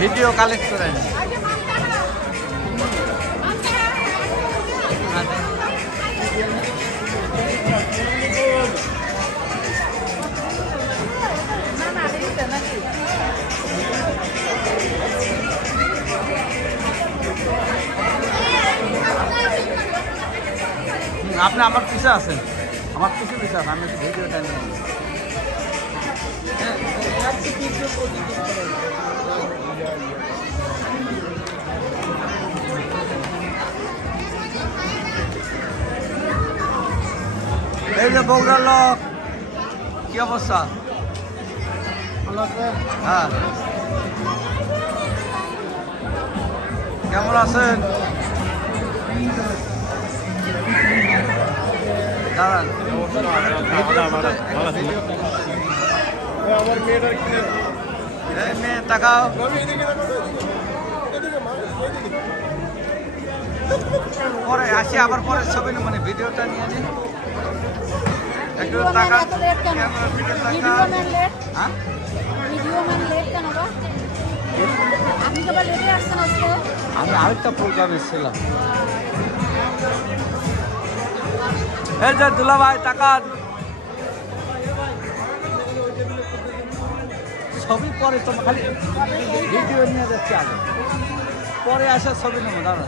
Video collect করেন আপনি আমার পিছে আছেন আমার পিছে পিছে আছেন আমি ভিডিওটা নিয়ে এই যে বগুড়ার লোক কি অবস্থা হ্যাঁ কেমন আছেন দাঁড়ান মেয়ে তাকাও পরে আসি আবার পরে ছবি মানে ভিডিওটা নিয়ে নিই একটু টাকা আমি আরেকটা প্রোগ্রামে ছিলাম এই যে দুলা ভাই টাকা ছবি পরে তোমার খালি ভিডিও নিয়ে যাচ্ছে আগে পরে আসার ছবি নেবো দাঁড়া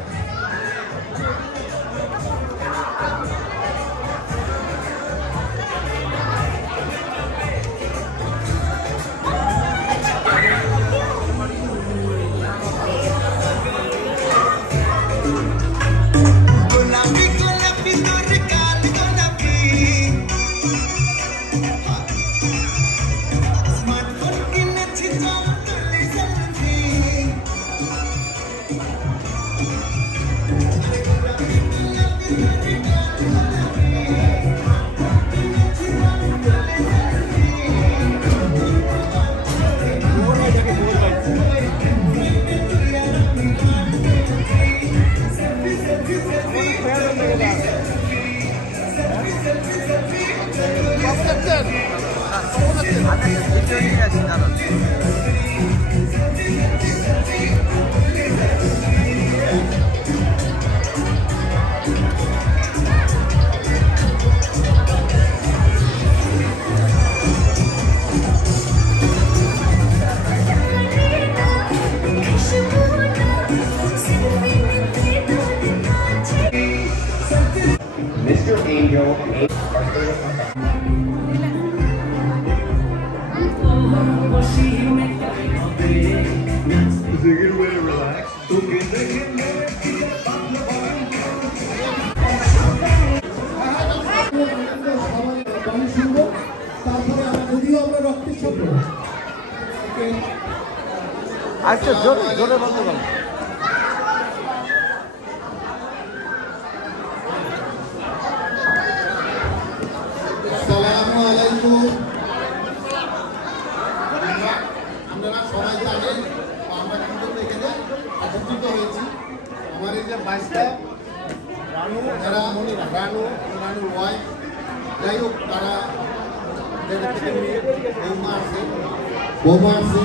Mr. Angel আচ্ছা জোরে জোরে বলতে পারো আসসালামু আলাইকুম আপনারা সবাই জানেন আমরা কিন্তু এখানে একত্রিত হয়েছি আমার এই যে বাইশটা রানুর ওয়াইফ যাই হোক তারা বৌমা আছে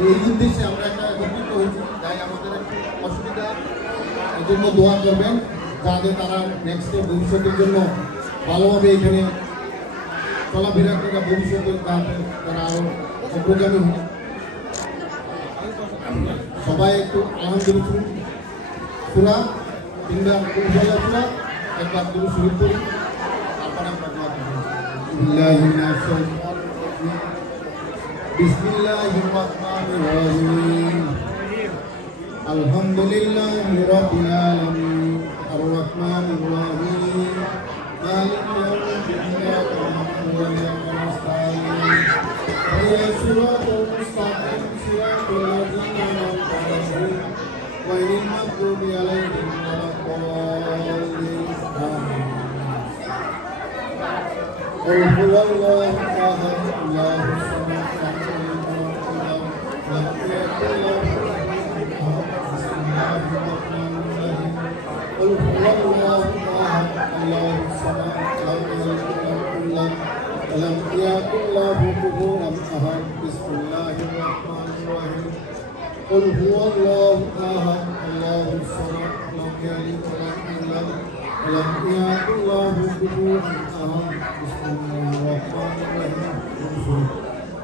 এই উদ্দেশ্যে আমরা একটা একত্রিত হয়েছি তাই আমাদের একটু অসুবিধা এই জন্য দোয়া করবেন যাতে তারা নেক্সট ভবিষ্যতের জন্য ভালোভাবে এখানে চলাফেরা করে ভবিষ্যতে তারা আরও অগ্রগামী সবাই একটু আলহামদুলিল্লাহ সূরা কিংবা কুলহুয়াল্লাহ সূরা একবার দুরূদ শরীফ পড়ি তারপর আমরা দোয়া করব বিসমিল্লাহির মিনাশ শাইতানির রাজিম বিসমিল্লাহির রাহমানির রাহিম আলহামদুলিল্লাহি রাব্বিল আলামিন আর রাহমানির রাহিম মালিকি ইয়াউমিদ্দিন ইyyaka na'budu ওয়া ইyyaka নাস্তাঈন ইহদিনাস সিরাতাল মুস্তাকিম সিরাতাল লাযীনা আন'আমতা আলাইহিম গহাইরিল মাগদুবি আলাইহিম ওয়ালাদ-দাল্লিন আমিন قل هو الله احد الله الصمد لم يلد ولم يكن له قل هو الله احد الله الصمد لم يلد ولم يكن له كفوا احد بسم الله الرحمن الرحيم قل هو الله احد الله الصمد لم يلد ولم يكن له كفوا احد بسم الله الرحمن الرحيم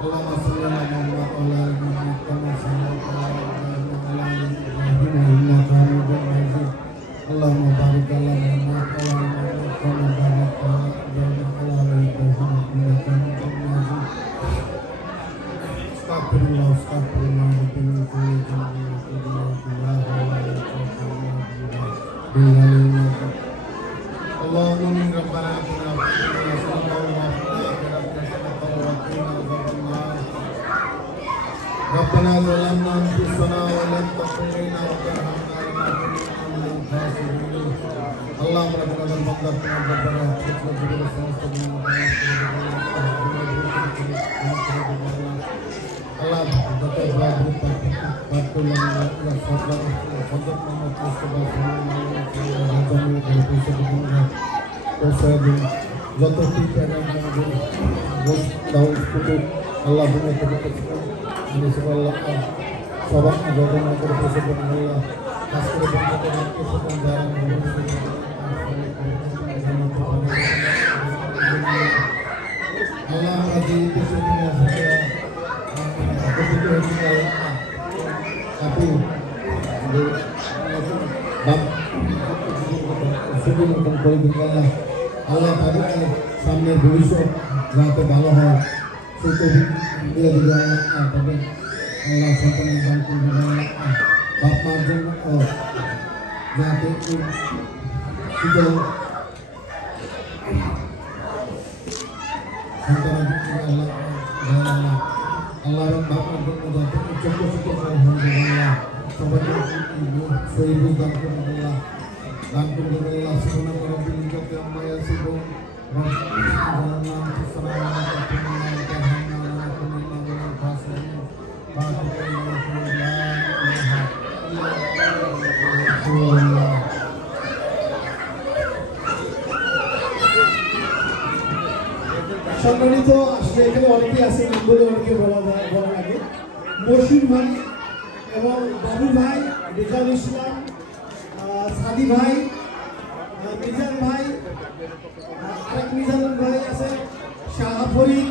اللهم صل على محمد وعلى ال محمد كما صليت على ابراهيم وعلى ال ابراهيم انك حميد مجيد اللهم بارك على محمد وعلى ال محمد كما باركت على ابراهيم وعلى ال ابراهيم انك حميد مجيد استغفر الله من كل ذنب اللهم من ربنا اتنا في الدنيا حسنه وفي الاخره حسنه وقنا عذاب النار ربنا ظلمنا انفسنا ولم تغفر لنا وترحمنا لنكن من الخاسرين اللهم ربنا ظلمنا ربنا فتنة সমস্ত আল্লাহ যত বাদু পাঠ করলাম আল্লাহ সরকার সদর মোহাম্মদ মুস্তাফা যত আল্লাহ সবাই ঘটনা করে আল্লাহ কাজ করে আল্লাহ আমরা যে দেশের আপু করে দিন আল্লাহ আল্লাহ তাদের সামনের ভবিষ্যৎ যাতে ভালো হয় সেটা দিয়ে দিল তাদের আল্লাহ সন্তানের দান করবেন বাপ মার জন্য যাতে সুযোগ সন্তানের আল্লাহ আল্লাহ বাপ মার জন্য যাতে চোখ আলহামদুলিল্লাহ সবাইকে শহীদ দান করবেন আল্লাহ দান করবেন আল্লাহ সুবহান রাব্বিল ইজ্জাতি আম্মা ইয়াসিফুন সম্মানিত আসলে এখানে অনেকেই আছে বলে অনেকে বলা লাগে মশির ভাই এবং বাবু ভাই রেজাউল ইসলাম সাদি ভাই মিজান ভাই আরেক মিজানুল ভাই আছে শাহ ফরিদ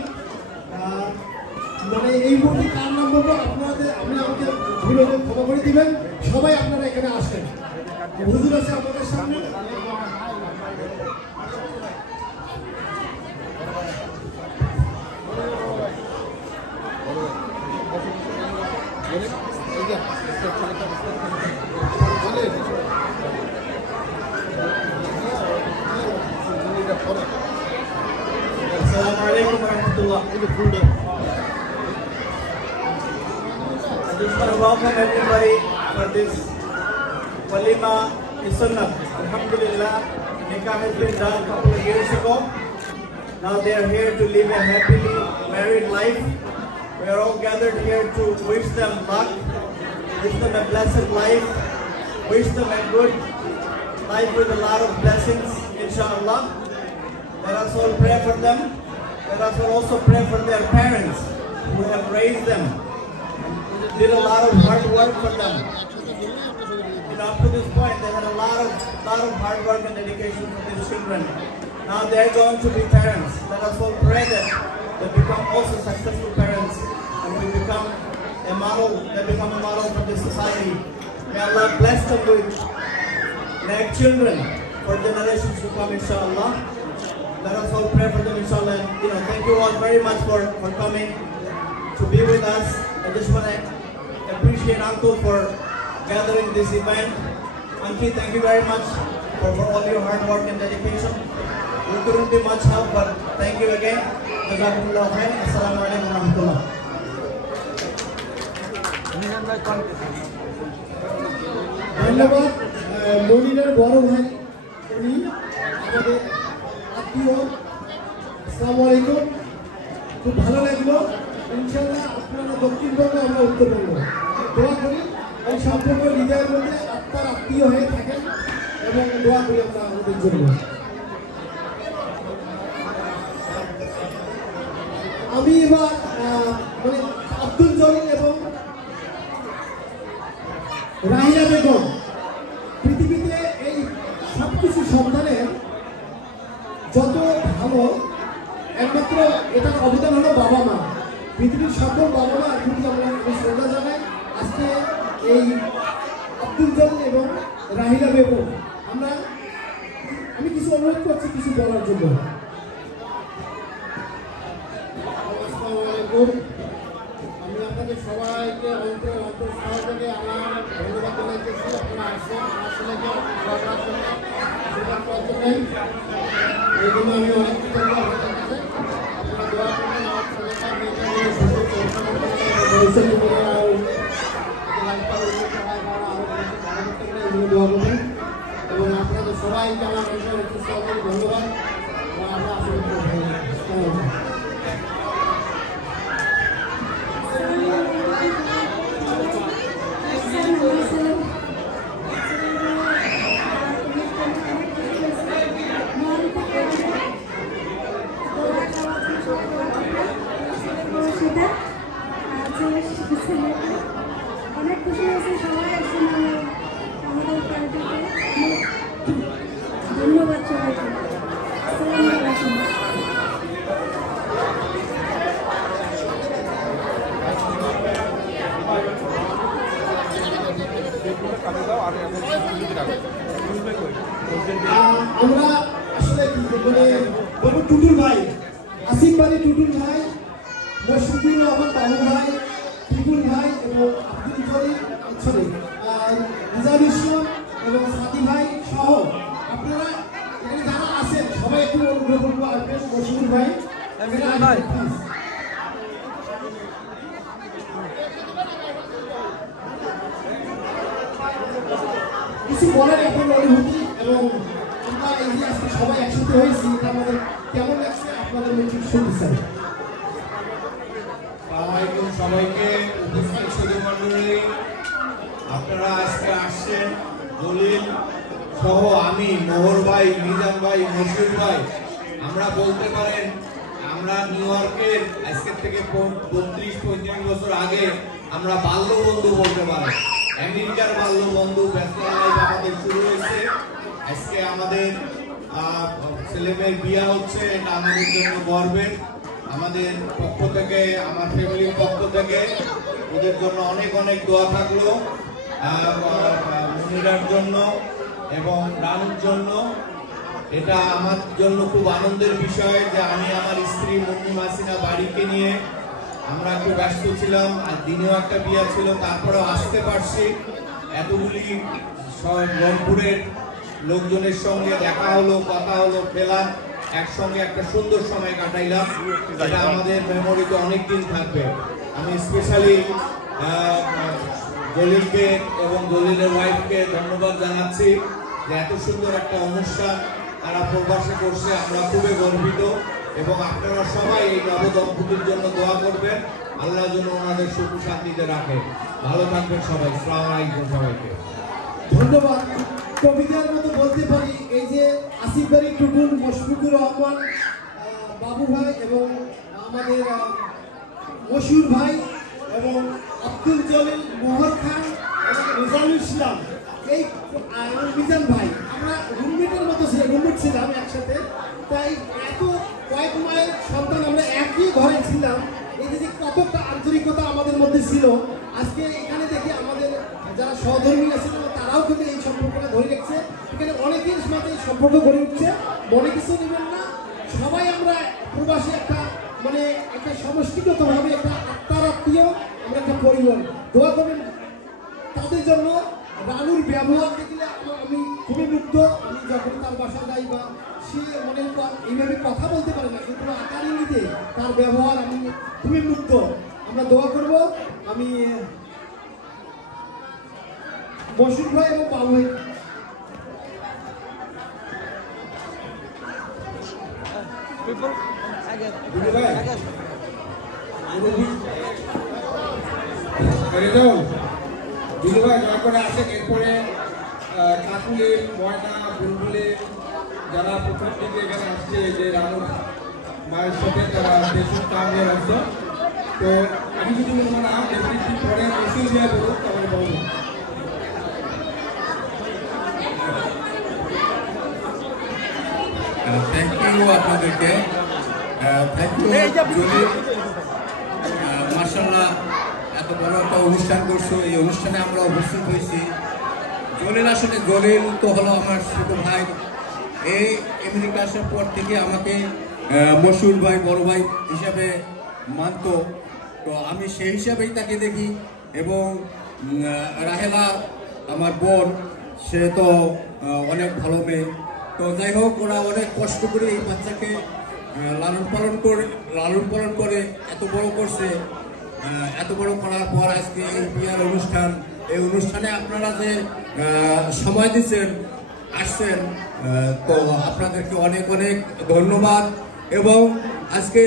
মানে এই মুহূর্তে কার নাম বলবো আপনাদের আপনি আমাকে ভুল হলে ক্ষমা করে দিবেন সবাই আপনারা এখানে আসেন হুজুর আছে আপনাদের সামনে Assalamualaikum warahmatullahi wabarakatuh. I just want to welcome everybody for this Walima Sunnah. Alhamdulillah, Nikah has been done a couple of years ago. Now they are here to live a happily married life. We are all gathered here to wish them luck, wish them a blessed life, wish them a good life with a lot of blessings, inshallah. Let us all pray for them. Let us all also pray for their parents who have raised them, did a lot of hard work for them. You know, up to this point, they had a lot of hard work and dedication for these children. Now they're going to be parents. Let us all pray that they become also successful parents and we become a model, they become a model for the society. May Allah bless them with their children for generations to come, inshallah. Let us all pray for them, inshallah. And, thank you all very much for coming to be with us. I just want to appreciate Uncle for gathering this event. Auntie, thank you very much for all your hard work and dedication. We couldn't be much help, but thank you again. Jazakumullah khair. Assalamu alaikum wa rahmatullah. ধন্যবাদ মনিরের বড় ভাই উনি আমাদের আত্মীয়। আসসালামু আলাইকুম। খুব ভালো লাগলো। ইনশাআল্লাহ আপনারা দক্ষিণবঙ্গ, আমরা উত্তরবঙ্গ। দোয়া করি এই সম্পর্ক হৃদয়ের মধ্যে আপনার আত্মীয় হয়ে থাকেন এবং দোয়া করি আমরা আমাদের জন্য। আমি এবার আব্দুল জলিল এবং রাহিলা বেগম, পৃথিবীতে এই সবকিছু সন্তানের যত ভালো, একমাত্র এটার অবদান হলো বাবা মা। পৃথিবীর সকল বাবা মা যদি আমরা শ্রদ্ধা জানাই, আজকে এই আব্দুল জলিল এবং রাহিলা বেগম, আমি কিছু অনুরোধ করছি কিছু বলার জন্য। আমি আপনাদের সবাইকে অন্তঃস্থল থেকে আমার ধন্যবাদ জানাইতেছি। আপনারা আসেন আমার ছেলেকে করার জন্য, এই জন্য আমি অনেক কৃতজ্ঞ। আপনারা দোয়া করবেন আমার দোয়া করবেন এবং আপনাদের সবাইকে আমার অন্তঃস্থল থেকে ধন্যবাদ। আমরা আসলে অনেক খুশি হয়েছে, সবাই আসছেন আমাদের পার্টিতে। ধন্যবাদ সবাইকে। আসসালামু আলাইকুম। আমরা আসলে টুটুল ভাই, আসিফ বাড়ি টুটুল ভাই, মশফিকুর রহমান বাবু ভাই, টিপুল ভাই এবং আব্দুল জলিল, রিজাল ইসলাম এবং সাদি ভাই সহ আপনারা এখানে যারা আছেন সবাই একটু অনুগ্রহ করবো আসবেন। মশফিকুর ভাই কিছু বলেন আপনার অনুভূতি, এবং আমরা এই যে আজকে সবাই একসাথে হয়েছি এটা আমাদের কেমন লাগছে আপনাদের মুখে শুনতে চাই। সবাইকে উপস্থিত সুধী মণ্ডলী, আপনারা আজকে আসছেন। দলিল সহ আমি, মোহর ভাই, মিজান ভাই, মশিউর ভাই, আমরা বলতে পারেন আমরা নিউ ইয়র্কের আজকের থেকে 32-35 বছর আগে আমরা বাল্যবন্ধু বলতে পারি। আমেরিকার বাল্যবন্ধু ব্যাচেলর লাইফ আমাদের শুরু হয়েছে। আজকে আমাদের ছেলে মেয়ের বিয়ে হচ্ছে, এটা আমাদের জন্য গর্বের। আমাদের পক্ষ থেকে, আমার ফ্যামিলির পক্ষ থেকে ওদের জন্য অনেক অনেক দোয়া থাকলো, মনিরার জন্য এবং রানুর জন্য। এটা আমার জন্য খুব আনন্দের বিষয় যে আমি আমার স্ত্রী মুন্নি মাসিনা বাড়িকে নিয়ে আমরা একটু ব্যস্ত ছিলাম, আর দিনেও একটা বিয়ে ছিল, তারপরেও আসতে পারছি। এতগুলি রংপুরের লোকজনের সঙ্গে দেখা হলো, কথা হলো, খেলাম, একসঙ্গে একটা সুন্দর সময় কাটাইলাম। এটা আমাদের মেমোরিতে অনেকদিন থাকবে। আমি স্পেশালি দলিলকে এবং দলিলের ওয়াইফকে ধন্যবাদ জানাচ্ছি যে এত সুন্দর একটা অনুষ্ঠান তারা প্রবাসে করছে। আমরা খুবই গর্বিত এবং আপনারা সবাই এই নবদম্পতির জন্য দোয়া করবেন, আল্লাহ যেন ওনাদের সুখ শান্তিতে রাখে। ভালো থাকবেন সবাই। আসসালামু আলাইকুম সবাইকে। ধন্যবাদ। কবিতার মতো বলতে পারি এই যে আসিফ বাড়ি টুটুল, মশফিকুর রহমান বাবু ভাই এবং আমাদের মশিউর ভাই এবং আব্দুল জলিল, মোহর খান এবং রিজাল ইসলাম, এই মিজান ভাই, আমরা রুমমেটের মতো রুমমেট ছিলাম একসাথে। তাই এত কয়েক মায়ের সন্তান আমরা একই ঘরে ছিলাম। এই যে কতটা আন্তরিকতা আমাদের মধ্যে ছিল আজকে এখানে দেখি আমাদের যারা সহধর্মী আছেন তারাও কিন্তু এই সম্পর্কটা ধরে রাখছে। এখানে অনেকের সাথে এই সম্পর্ক গড়ে উঠছে, মনে কিছু নেবেন না। সবাই আমরা প্রবাসী একটা মানে একটা সমষ্টিগতভাবে একটা আত্মার আত্মীয়, আমরা একটা পরিবার। দোয়া করবেন তাদের জন্য। রানুর ব্যবহার দেখলে আমি খুবই মুগ্ধ। আমি যখন তার বাসায় যাই বা সে মানে এইভাবে কথা বলতে পারে না, কিন্তু আকার ইঙ্গিতে তার ব্যবহার আমি খুবই মুগ্ধ। আমরা দোয়া করব আমি মশিউর ভাই এবং বাবু ভাই এরপরে কাকুলি ময়না বুলবুলি যারা প্রথম থেকে এখানে আসছে, যে রানু মায়ের সাথে তারা দেশের কাম নিয়ে আসছে। তো আমি কিছু বলবো না, ডেফিনেটলি পরে মেসেজ দেওয়া বলুন, তাহলে বলবো। থ্যাংক ইউ আপনাদেরকে, থ্যাংক ইউ জলিল। মাশাআল্লাহ এত বড় একটা অনুষ্ঠান করছো, এই অনুষ্ঠানে আমরা উপস্থিত হয়েছি। জলিল আসলে জলিল তো হলো আমার ছোট ভাই। এই আমেরিকা আসার পর থেকে আমাকে মশিউর ভাই বড় ভাই হিসাবে মানত, তো আমি সেই হিসাবেই তাকে দেখি। এবং রাহেলা আমার বোন, সে তো অনেক ভালো মেয়ে। তো যাই হোক, ওরা অনেক কষ্ট করে এই বাচ্চাকে লালন পালন করে এত বড় করছে। এত বড় করার পর আজকে এই বিয়ার অনুষ্ঠান, এই অনুষ্ঠানে আপনারা যে সময় দিচ্ছেন, আসছেন, তো আপনাদেরকে অনেক অনেক ধন্যবাদ। এবং আজকে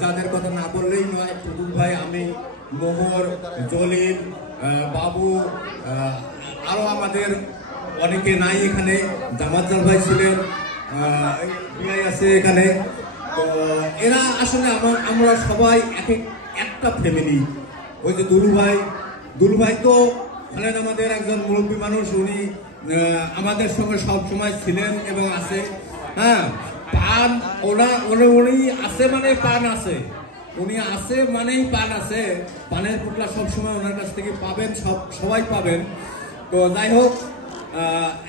যাদের কথা না বললেই নয়, টুটুল ভাই, আমি, মোহর, জলিল, বাবু, আরও আমাদের অনেকে নাই এখানে। জামাতজাল ভাই ছিলেন, বিআই আছে এখানে। তো এরা আসলে আমরা সবাই একটা ফ্যামিলি। ওই যে দুলু ভাই তো হলেন আমাদের একজন মুরব্বী মানুষ। উনি আমাদের সঙ্গে সব সময় ছিলেন এবং আছে। হ্যাঁ, পান উনি আছে মানে পান আছে, উনি আছে মানেই পান আছে। পানের পুটলা সবসময় ওনার কাছ থেকে পাবেন, সবাই পাবেন। তো যাই হোক,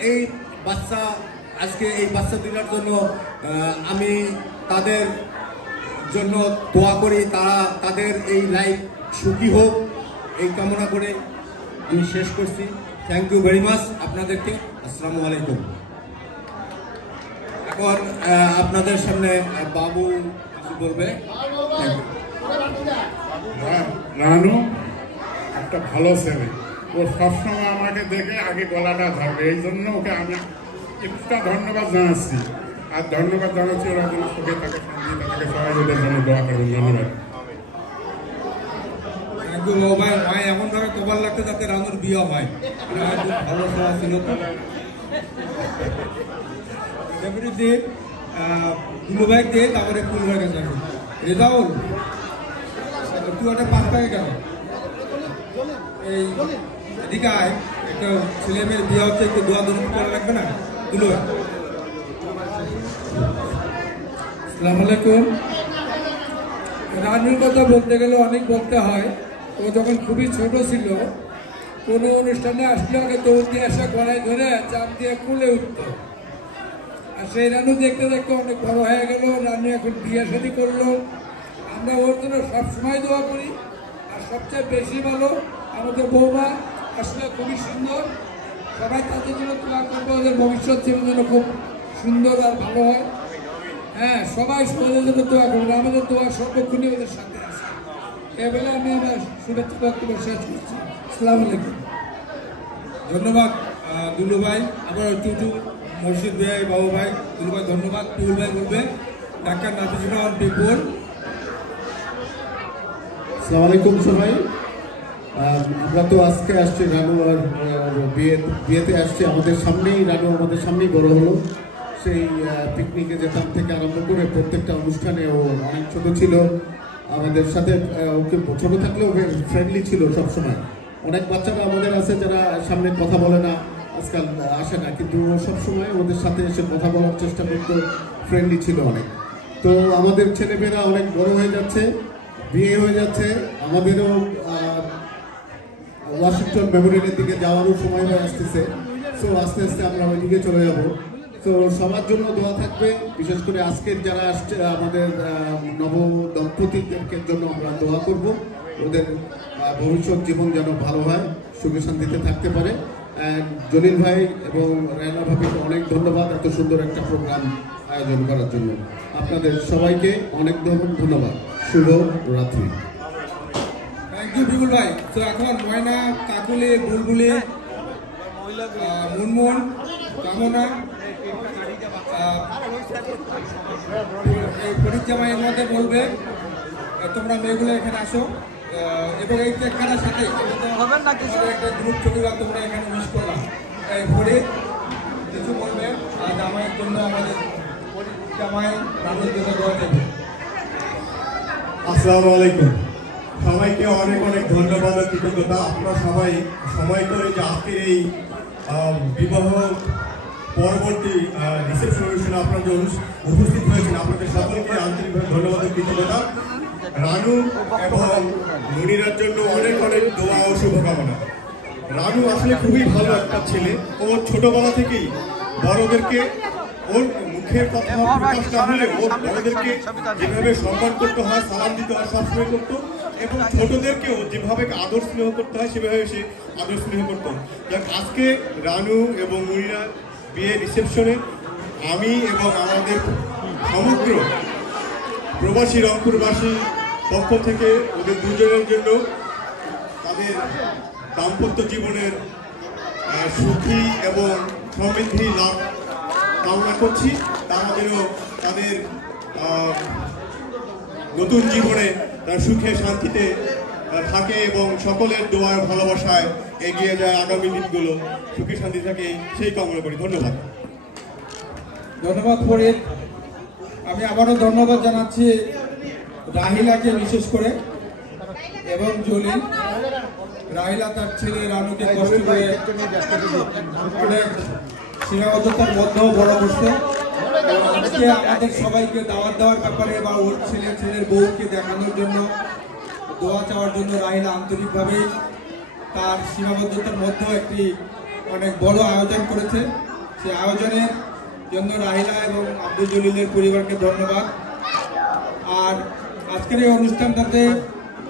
এই বাচ্চা, আজকে এই বাচ্চা দুটার জন্য আমি তাদের জন্য দোয়া করি, তাদের এই লাইফ সুখী হোক, এই কামনা করে আমি শেষ করছি। থ্যাংক ইউ ভেরি মাচ আপনাদেরকে। আসসালামু আলাইকুম। এখন আপনাদের সামনে বাবু কিছু বলবে। রানু একটা ভালো ছেলে, ও সবসময় আমাকে দেখে আগে গলাটা ধরবে, এই জন্য ওকে আমি একটা ধন্যবাদ জানাচ্ছি। আর ধন্যবাদ জানাচ্ছি ওরা যেন সুখে থাকে, শান্তি থাকে, সবাই ওদের জন্য দোয়া করবেন। ধন্যবাদ। ভাই এমন ভাবে কবার লাগতে যাতে রানুর বিয়ে হয়, ভালো খেলা ছিল। ডেফিনেটলি দুলু ভাই দিয়ে তারপরে কুল ভাই কাছে আসুন। রেজাউল, তুই একটা পাঁচ টাকা কেন এই এদিকে আয়, একটা ছেলে মেয়ের বিয়ে হচ্ছে, একটু দোয়া দোয়া করা লাগবে না? দুলু ভাই। আসসালামু আলাইকুম। রানুর কথা বলতে গেলে অনেক বলতে হয়। ও যখন খুবই ছোট ছিল, কোনো অনুষ্ঠানে আসলে আগে দৌড় দিয়ে আসা গলায় ধরে চাপ দিয়ে কুলে উঠত। আর সেই রানু দেখতে দেখতে অনেক বড় হয়ে গেল। রানু এখন বিয়ে শাদী করলো। আমরা ওর জন্য সবসময় দোয়া করি। আর সবচেয়ে বেশি ভালো আমাদের বৌমা, আসলে খুবই সুন্দর। সবাই তাদের জন্য দোয়া করবো, ওদের ভবিষ্যৎ জীবন যেন খুব সুন্দর আর ভালো হয়। হ্যাঁ, সবাই ওদের জন্য দোয়া করবেন। আমাদের দোয়া সর্বক্ষণই ওদের সাথে আছে। এবেলা আমি আমার শুভেচ্ছা বক্তব্য শেষ করছি। আসসালামু আলাইকুম। ধন্যবাদ দুলু ভাই। আবার টুটু, মসজিদ ভাই, বাবু ভাই, দুলু ভাই ধন্যবাদ। টুল ভাই বলবে ডাক্তার নাফিজুর রহমান টিপুর। আসসালামু আলাইকুম সবাই। আমরা তো আজকে আসছি রানু আর বিয়েতে আসছি। আমাদের সামনেই বড় হলো। সেই পিকনিকে যেতাম থেকে আরম্ভ করে প্রত্যেকটা অনুষ্ঠানে ও অনেক ছোট ছিল। আমাদের সাথে ওকে ছোট থাকলেও ফ্রেন্ডলি ছিল সবসময়। অনেক বাচ্চারা আমাদের আছে যারা সামনে কথা বলে না, আজকাল আসে না, কিন্তু ও সবসময় ওদের সাথে এসে কথা বলার চেষ্টা করতো, ফ্রেন্ডলি ছিল অনেক। তো আমাদের ছেলেমেয়েরা অনেক বড় হয়ে যাচ্ছে, বিয়ে হয়ে যাচ্ছে। আমাদেরও ওয়াশিংটন মেমোরিয়ালের দিকে যাওয়ারও সময় হয়ে আসতেছে। সো আস্তে আস্তে আমরা ওইদিকে চলে যাব। তো সবার জন্য দোয়া থাকবে, বিশেষ করে আজকের যারা আসছে আমাদের নব দম্পতিদের জন্য আমরা দোয়া করব, ওদের ভবিষ্যৎ জীবন যেন ভালো হয়, সুখে শান্তিতে থাকতে পারে। জলিল ভাই এবং রায়লা ভাবিকে অনেক ধন্যবাদ এত সুন্দর একটা প্রোগ্রাম আয়োজন করার জন্য। আপনাদের সবাইকে অনেক ধন্যবাদ। শুভ রাত্রি। থ্যাংক ইউ বিপুল ভাই। তো এখন ময়না, কাকুলি, বুলবুলি, মুনমুন, কামনা, এই ফরিদ জামাইয়ের মধ্যে বলবে তোমরা মেয়েগুলো এখানে আসো, এবং এই কেক কাটার সাথে একটা গ্রুপ ছবি বা তোমরা এখানে মিস করলাম। এই ফরিদ কিছু বলবে আর জামাইয়ের জন্য আমাদের ফরিদ জামাই রানুর জন্য দোয়া দেবে। আসসালামু আলাইকুম, সবাইকে অনেক অনেক ধন্যবাদ ও কৃতজ্ঞতা। আপনারা সবাই সময় করে যে আজকের এই বিবাহ পরবর্তী রিসেপশন অনুষ্ঠানে আপনারা যে উপস্থিত হয়েছেন, আপনাদের সকলকে আন্তরিকভাবে ধন্যবাদ ও কৃতজ্ঞতা। রানু এবং মুনিরার জন্য অনেক অনেক দোয়া ও শুভকামনা। রানু আসলে খুবই ভালো একটা ছেলে। ও ছোটবেলা থেকেই বড়দেরকে, ওর মুখের কথা প্রকাশ না হলে ও বড়দেরকে যেভাবে সম্মান করতে হয়, সালাম দিতে হয়, সবসময় করতো, এবং ছোটদেরকেও যেভাবে আদর স্নেহ করতে হয় সেভাবে সে আদর স্নেহ করতো। যাক, আজকে রানু এবং মুনিরা বিয়ে রিসেপশনে আমি এবং আমাদের সমগ্র প্রবাসী রংপুরবাসী পক্ষ থেকে ওদের দুজনের জন্য তাদের দাম্পত্য জীবনের সুখী এবং সমৃদ্ধি লাভ কামনা করছি। তারা যেন তাদের নতুন জীবনে তার সুখে শান্তিতে থাকে এবং সকলের দোয়ার ভালোবাসায় এগিয়ে যায়, আগামী দিনগুলো সুখে শান্তি থাকে, সেই কামনা করি। ধন্যবাদ। ধন্যবাদ ফরিদ। আমি আবারও ধন্যবাদ জানাচ্ছি রাহিলাকে বিশেষ করে এবং জলিল। রাহিলা তার ছেলে রানুকে কষ্ট করে অনেক সীমাবদ্ধতার মধ্যেও বড় করছে। আজকে আমাদের সবাইকে দাওয়াত দেওয়ার ব্যাপারে বা ওর ছেলের বউকে দেখানোর জন্য, দোয়া চাওয়ার জন্য রাহিলা আন্তরিকভাবে তার সীমাবদ্ধতার মধ্যেও একটি অনেক বড় আয়োজন করেছে। সেই আয়োজনের জন্য রাহিলা এবং আব্দুল জলিলের পরিবারকে ধন্যবাদ। আর আজকের এই অনুষ্ঠানটাতে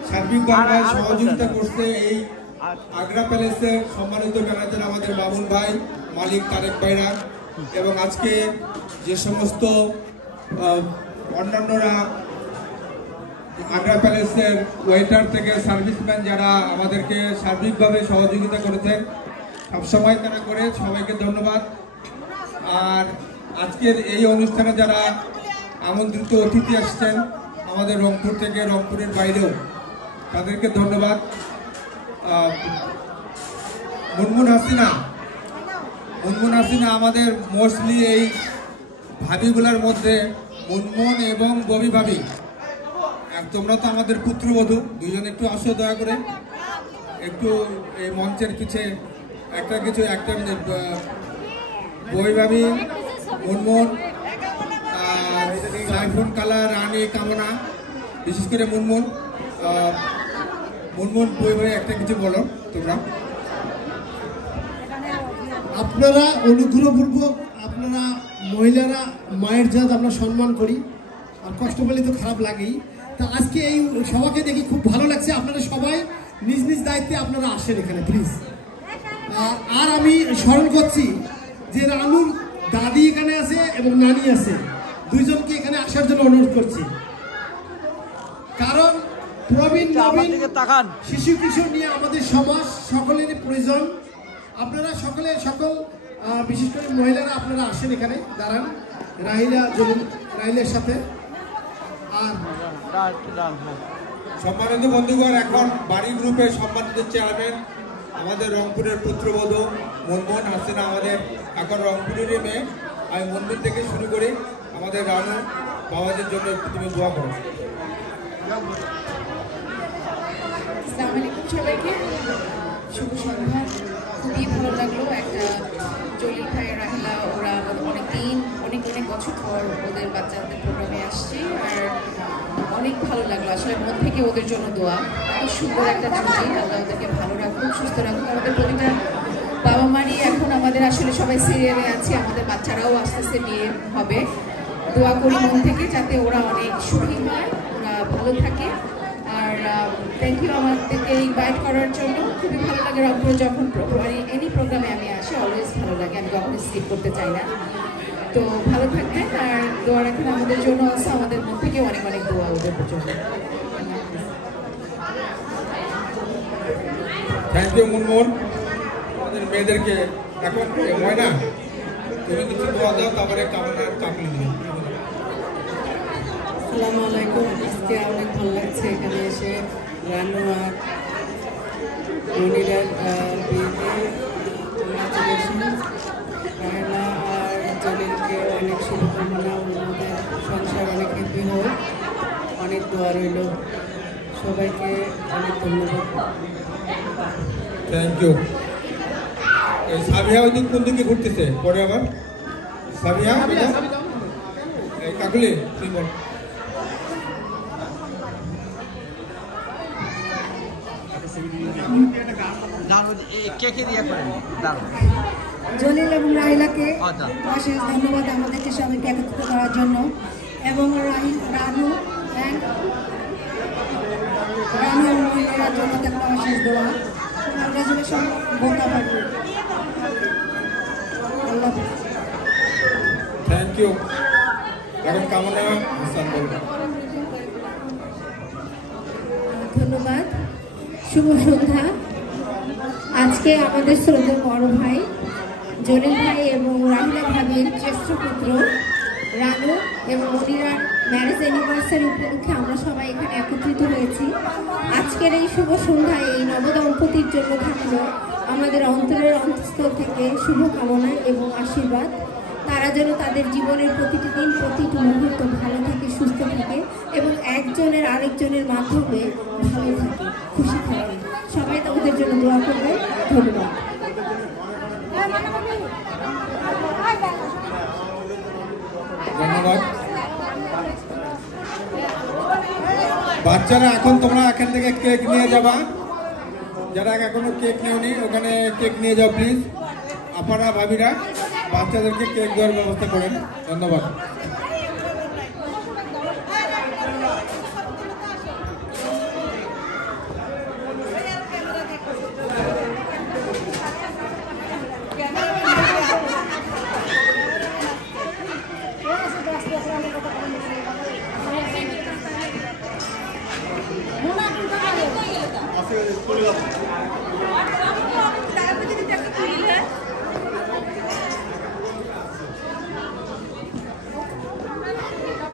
সার্বিকভাবে সহযোগিতা করতে এই আগ্রা প্যালেসের সম্মানিত ম্যানেজার আমাদের মামুন ভাই, মালিক তারেক ভাইরা, এবং আজকে যে সমস্ত অন্যান্যরা আগ্রা প্যালেসের ওয়েটার থেকে সার্ভিসম্যান যারা আমাদেরকে সার্বিকভাবে সহযোগিতা করেছেন, সবসময় তারা করে, সবাইকে ধন্যবাদ। আর আজকের এই অনুষ্ঠানে যারা আমন্ত্রিত অতিথি আসছেন আমাদের রংপুর থেকে, রংপুরের বাইরেও, তাদেরকে ধন্যবাদ। মুনমুন হাসিনা আমাদের মোস্টলি এই ভাবিগুলার মধ্যে মুনমুন এবং ববি ভাবি, তোমরা তো আমাদের পুত্রবধূ, দুজন একটু আসো দয়া করে, একটু এই মঞ্চের পিছে একটা মিনিট। ববি ভাবি, মুনমুন, সাইফুন কালা, রানী, কামনা, বিশেষ করে মুনমুন। বই ভাই একটা কিছু বলো তোমরা। আপনারা অনুগ্রহপূর্বক, আপনারা মহিলারা মায়ের জাত আমরা সম্মান করি, আর কষ্ট পেলে তো খারাপ লাগেই। তা আজকে এই সবাইকে দেখি খুব ভালো লাগছে। আপনারা সবাই নিজ নিজ দায়িত্বে আপনারা আসেন এখানে প্লিজ। আর আমি স্মরণ করছি যে রানুর দাদি এখানে আছে এবং নানি আছে, দুইজনকে এখানে আসার জন্য অনুরোধ করছি। কারণ প্রবীণ নবীন শিশু কিশোর নিয়ে আমাদের সমাজ সকলেরই প্রয়োজন। আপনারা সকল বিশেষ করে মহিলারা আপনারা আসেন এখানে, দাঁড়ান রাহিলের সাথে। আর সম্মানিত বন্ধুগণ, এখন বাড়ি গ্রুপের সম্মানিত চেয়ারম্যান আমাদের রংপুরের পুত্রবধূ মুনমুন হাসিনা, আমাদের এখন রংপুরেরই মেয়ে। আমি মন্দির থেকে শুরু করি, আমাদের রানু বাবাদের জন্য তুমি দোয়া করো। আসসালামু আলাইকুম সবাইকে, শুভ সন্ধ্যা। খুবই ভালো লাগলো একটা জলিল ভাই, রাহিলা, ওরা অনেক বছর পর ওদের বাচ্চাদের প্রোগ্রামে আসছে, আর অনেক ভালো লাগলো। আসলে মন থেকে ওদের জন্য দোয়া। খুব সুন্দর একটা জুটি, আল্লাহ ওদেরকে ভালো রাখুক, সুস্থ আমাদের আসলে সবাই সিরিয়ালে আছে, আমাদের বাচ্চারাও আস্তে আস্তে বিয়ে হবে। দোয়া করি মন থেকে যাতে ওরা অনেক সুখী হয়, ওরা ভালো থাকে। আর থ্যাংক ইউ আমাদেরকে ইনভাইট করার জন্য। খুবই ভালো লাগে রংপুর যখন এনি প্রোগ্রামে আমি আসি, অলওয়েজ ভালো লাগে, আমি কখনো স্কিপ করতে চাই না। তো ভালো থাকবেন আর দোয়া রাখেন আমাদের জন্য, আছে আমাদের মন থেকে অনেক অনেক দোয়া ওদের জন্য। Thank you Munmun. আমাদের মেয়েদেরকে এখন ময়না তুমি কিছু দোয়া দাও, তারপরে কামনার কাকলি দিই। আসসালামু আলাইকুম। আজকে অনেক ভালো লাগছে এখানে এসে। রানু আর মনিরার বিয়েতে কংগ্রাচুলেশন। রাহেলা আর জলিলকে অনেক শুভকামনা, ওনাদের সংসার অনেক হ্যাপি হোক, অনেক দোয়া রইল। সবাইকে অনেক ধন্যবাদ। Thank you. এই সাবিয়া ওই দিক কোন দিকে ঘুরতেছে পরে আবার? সাবিয়া এই কাকুলি তুই বল। জলিল এবং রাহিলাকে অশেষ ধন্যবাদ আমাদেরকে সবাইকে একত্রিত করার জন্য, এবং রানু এবং মহিলার জন্য একটা অশেষ দোয়া। Congratulation both of you. আল্লাহ হাফেজ। Thank you. এখন কামনা হাসান বলবেন। ধন্যবাদ। শুভ সন্ধ্যা। আজকে আমাদের শ্রদ্ধেয় বড় ভাই জলিল ভাই এবং রাহিলা ভাবির জ্যেষ্ঠ পুত্র রানু এবং মনিরার ম্যারেজ অ্যানিভার্সারি উপলক্ষে আমরা সবাই এখানে একত্রিত হয়েছি। আজকের এই শুভ সন্ধ্যায় এই নবদম্পতির জন্য থাকলো আমাদের অন্তরের অন্তঃস্থল থেকে শুভকামনা এবং আশীর্বাদ। তারা যেন তাদের জীবনের প্রতিটি দিন প্রতিটি মুহূর্ত ভালো থাকে, সুস্থ থাকে এবং একজনের আরেকজনের মাধ্যমে ভালো থাকে, খুশি থাকে। সবাই তাদের জন্য দোয়া করবে। ধন্যবাদ। ধন্যবাদ। বাচ্চারা এখন তোমরা এখান থেকে কেক নিয়ে যাবা, যারা এখনো কেক নেওনি ওখানে কেক নিয়ে যাও প্লিজ। আপনারা ভাবিরা বাচ্চাদেরকে কেক দেওয়ার ব্যবস্থা করেন। ধন্যবাদ। মোনা